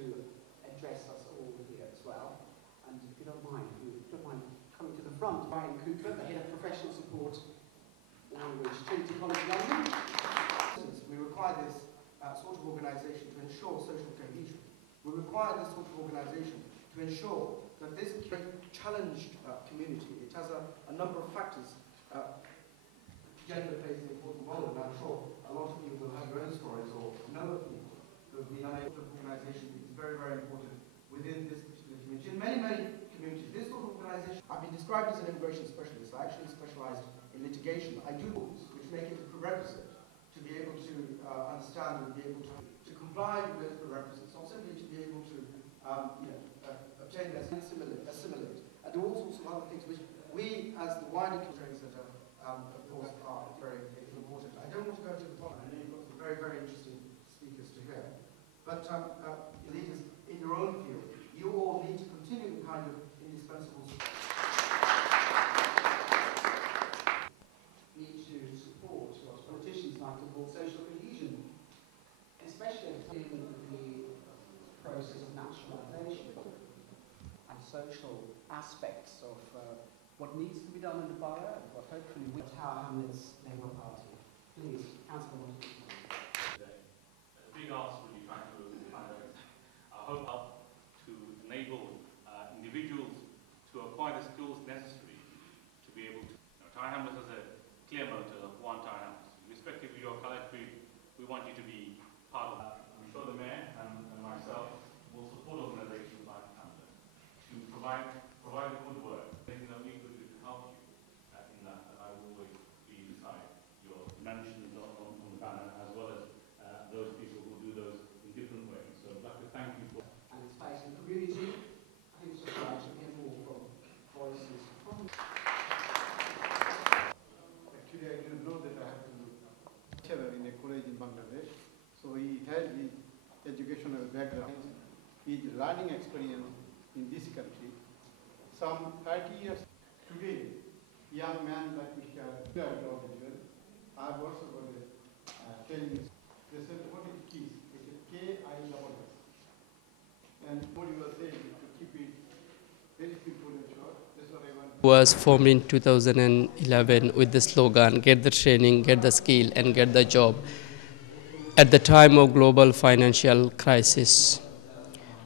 to address us all here as well. And if you don't mind coming to the front, Brian Cooper, the Head of Professional Support Language, Trinity College London. We require this sort of organisation to ensure social cohesion. We require this sort of organisation to ensure that this challenged community, it has a number of factors. Gender plays an important role, and I'm sure a lot of you will have your own stories or know of people who have been unable to organisation is very, very important within this particular community. In many, many communities, this sort of organisation, I've been described as an immigration specialist. I actually specialised in litigation. I do rules which make it a prerequisite to be able to understand and be able to comply with those prerequisites, not simply to be able to obtain their assimilate, and do all sorts of other things which we, as the wider training centre, of course, are very important. I don't want to go to the point. I know you've got some very, very interesting speakers to hear, but leaders in your own field, you all need to continue the kind of indispensable need to support what politicians like to call social cohesion, especially in the process of nationalisation and social aspects of what needs to be done in the borough, and what hopefully with Tower Hamlets Labour Party. Please, Councillor Watt. A big ask will be trying to find out. I hope to enable individuals to acquire the skills necessary to be able to. Tower Hamlets has a clear motto of one Tower Hamlets. Irrespective of your colour creed, we want you to be part of that. I'm sure the Mayor and myself will support organisations like Hamlet to provide the good work. Things that we could do to help you in that, and I will always be beside your mentions on the banner, as well as those people who do those in different ways. So I'd like to thank you for. And its place in the community. I think it's just right to hear more from voices. Actually, I didn't know that I have to lecture in a college in Bangladesh. So he has his educational background, his learning experience in this country. Some 30 years today, young man like Mr. Audiovisual, I've also got a training. They said, what is KISS? They said KISS. And what you were saying, to keep it very simple and short, that's what I want. Was formed in 2011 with the slogan, get the training, get the skill, and get the job. At the time of global financial crisis,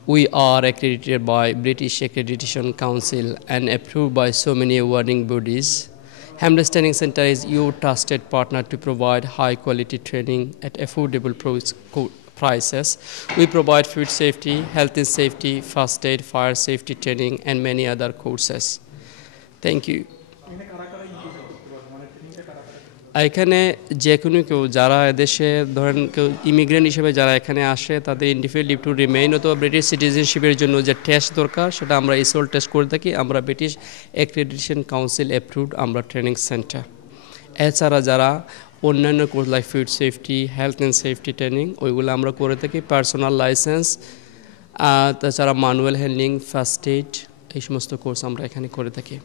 we are accredited by British Accreditation Council and approved by so many awarding bodies. Hamlets Training Centre is your trusted partner to provide high quality training at affordable prices. We provide food safety, health and safety, first aid, fire safety training, and many other courses. Thank you. এখানে যে কোনো কেউ যারা দেশে ধরেন কেউ immigrant হিসেবে যারা এখানে আসে তাদের ইনডিফিনিট লিভ টু রিমেইন অথবা ব্রিটিশ সিটিজেনশিপের জন্য যে টেস্ট দরকার সেটা আমরা ইসোল টেস্ট করে থাকি। আমরা ব্রিটিশ অ্যাক্রেডিটেশন কাউন্সিল অ্যাপ্রুভড আমরা ট্রেনিং সেন্টার। এছাড়া যারা অন্যান্য course like food safety, health and safety training ওইগুলো আমরা করে থাকি। পার্সোনাল লাইসেন্স, তাছাড়া ম্যানুয়াল হ্যান্ডলিং, ফার্স্ট এইড, এই সমস্ত কোর্স আমরা এখানে করে থাকি।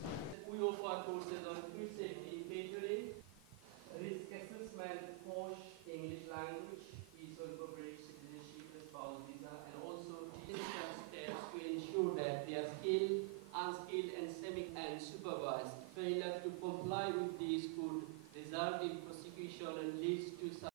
Supervised. Failure to comply with these could result in prosecution and